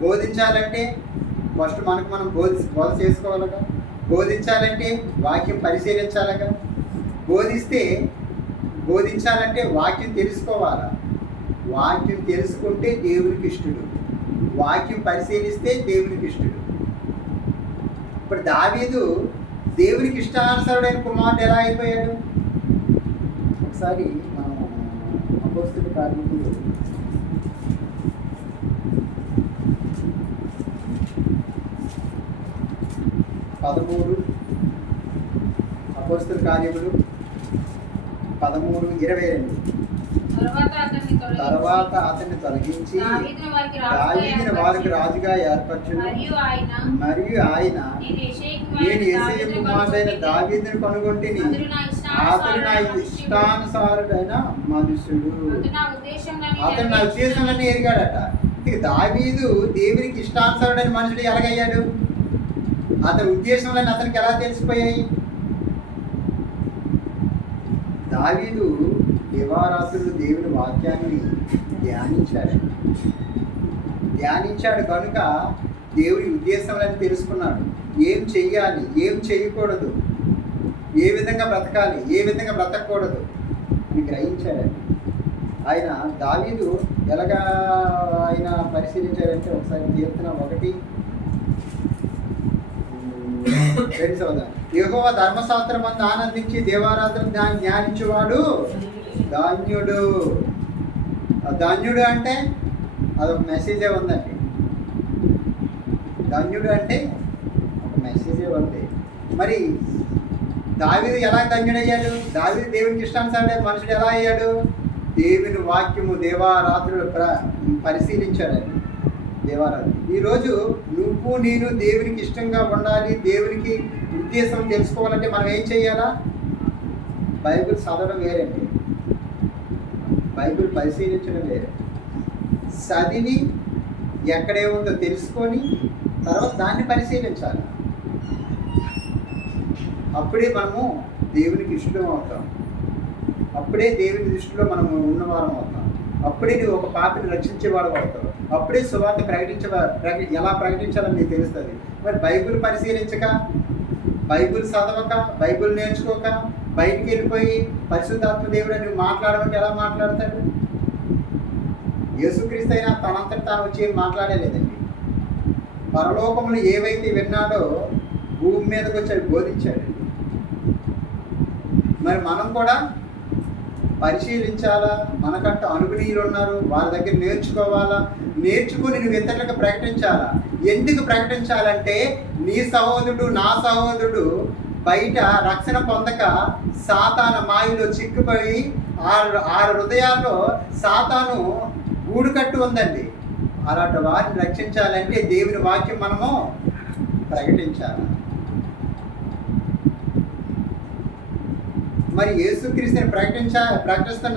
బోధించాలంటే first మనకు మనం బోధి బోధ చేసుకోవాలిగా. బోధించాలంటే వాక్యం పరిశీలించాలగా. బోధిస్తే బోధించాలంటే వాక్యం తెలుసుకోవాలా? వాక్యం తెలుసుకుంటే దేవునికి ఇష్టడు. వాక్యం పరిశీలిస్తే దేవునికి ఇష్టడు. ఇప్పుడు దావీదు దేవునికి ఇష్టానుసరుడైన కుమారుడు ఎలా అయిపోయాడు? ఒకసారి మనం అపోస్తుడు కార్మికుడు పదమూడు అపోస్తుల కార్యములు. పదమూడు ఇరవై రెండు. తరువాత అతన్ని తొలగించి, దావీదును వారికి రాజుగా ఏర్పరచును. మరియు ఆయన నేను ఎసయ దావీదును కుమారుడైన. దావీదుని కనుగొంటిని. అతడు నా ఇష్టానుసారుడైన మనుషుడు. అతను నా ఉద్దేశంలోనే ఎరిగాడట. దావీదు దేవునికి ఇష్టానుసారుడైన మనుషుడు ఎలాగయ్యాడు? అతని ఉద్దేశంలోని అతనికి ఎలా తెలిసిపోయాయి? దావీదు దివారాత్రులు దేవుని వాక్యాన్ని ధ్యానించాడు. ధ్యానించాడు కనుక దేవుని ఉద్దేశంలోని తెలుసుకున్నాడు. ఏం చెయ్యాలి? ఏం చేయకూడదు? ఏ విధంగా బ్రతకాలి? ఏ విధంగా బ్రతకూడదు? అని గ్రహించాడండి ఆయన దావీదు ఎలాగా ఆయన పరిశీలించాడంటే ఒకసారి తీర్థన ఒకటి రెండు ధర్మశాస్త్రం అంతా ఆనందించి దేవారాధన దాన్ని ధ్యానించేవాడు ధాన్యుడు. ధాన్యుడు అంటే అదొక మెసేజే ఉందండి. ధన్యుడు అంటే ఒక మెసేజే ఉంది. మరి దావిది ఎలా ధన్యుడయ్యాడు? దావిది దేవునికి ఇష్టానుసారుడే మనుషుడు ఎలా అయ్యాడు? దేవుని వాక్యము దేవారాత్రులు ప్ర పరిశీలించాడండి దేవారాత్రి ఈరోజు నువ్వు నేను దేవునికి ఇష్టంగా ఉండాలి దేవునికి ఉద్దేశం తెలుసుకోవాలంటే మనం ఏం చేయాలా? బైబిల్ చదవడం వేరండి. బైబిల్ పరిశీలించడం వేరే. చదివి ఎక్కడే ఉందో తెలుసుకొని తర్వాత దాన్ని పరిశీలించాలి. అప్పుడే మనము దేవునికి ఇష్టం అవుతాం. అప్పుడే దేవుని దృష్టిలో మనం ఉన్నవారం అవుతాం. అప్పుడే నువ్వు ఒక పాత్రని రక్షించేవాడు అవుతావు అప్పుడే సువార్త ప్రకటించ ఎలా ప్రకటించాలని నీకు తెలుస్తుంది. మరి బైబిల్ పరిశీలించక బైబిల్ చదవక బైబిల్ నేర్చుకోక బయటికి వెళ్ళిపోయి పరిశుద్ధాత్మ దేవుడు నువ్వు మాట్లాడమంటే ఎలా మాట్లాడతాడు? యేసుక్రీస్తు అయినా తనంతట తాను వచ్చి ఏం మాట్లాడలేదండి. పరలోకములు ఏవైతే విన్నాడో భూమి మీదకి వచ్చాడు బోధించాడు. మరి మనం కూడా పరిశీలించాలా? మనకంటూ అనుగుణీయులు ఉన్నారు వాళ్ళ దగ్గర నేర్చుకోవాలా? నేర్చుకుని నువ్వు ఇతరులకు ప్రకటించాలా? ఎందుకు ప్రకటించాలంటే నీ సహోదరుడు నా సహోదరుడు బయట రక్షణ పొందక సాతాన మాయలో చిక్కుపోయి ఆ ఆ హృదయాల్లో సాతాను గూడు కట్టు ఉందండి. అలాంటి వారిని రక్షించాలంటే దేవుని వాక్యం మనము ప్రకటించాలి? మరి యేసుక్రీస్తుని ప్రకటించ ప్రకటిస్తున్న